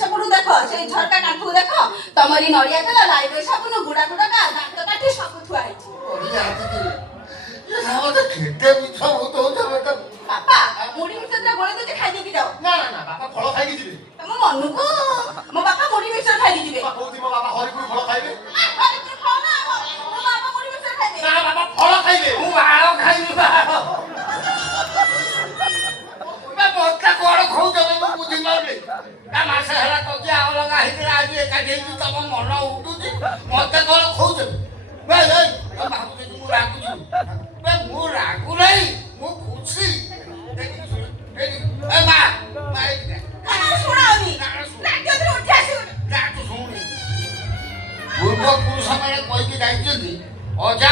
ସେପଟୁ ଦେଖ ସେଇ ଝରକା କାନ୍ଥକୁ ଦେଖ ତମରି ନଡ଼ିଆ ତେଲ ଲାଇବ୍ରେରୀ ସାବୁନ ଗୁଡା ଗୁଡାକା ଦାନ୍ତ କାଠି ସବୁ ଥୁଆ ହେଇଛି। ବାପା ମୁଢି ମିକ୍ସଚର ଗୋଳେଇ ଦଉଛି ଖାଇଦେଇକି ଯାଅ। ନା ନା ନା ବାପା ଫଳ ଖାଇକି ଯିବେ। ତମ ମନକୁ ମୋ ବାପା ମୁଢି ମିକ୍ସଚର ଖାଇକି ଯିବେ। କହୁଛି ମୋ ବାପା ହରିପୁର ଫଳ ଖାଇବେ। ହରିପୁର ଫଳ ନା ମୋ ବାପା ମୁଢି ମିକ୍ସଚର ଖାଇବେ। ନା ବାପା ଫଳ ଖାଇବେ। ମୁଁ ବାଳ ଖାଇବି ବାଳ। ମତେ କଣ ଖୋଉଛ ମୁଁ ବୁଝିପାରୁନି। ମାସ ହେଲା ତକିଆ ଅଲଗା ହେଇଥିଲା ଆଜି ଏକାଠି ହେଇଛି ତମ ମନ ଉଠୁଛି ମତେ କଣ ଖୋଉଛ? ଭାବୁଛ ମୁଁ ରାଗୁଛି? ମୁଁ ରାଗୁ ନାହିଁ ମୁଁ ଖୁସି। ପୂର୍ବ ପୁରୁଷ ମାନେ କହିକି ଯାଇଛନ୍ତି ଅଜା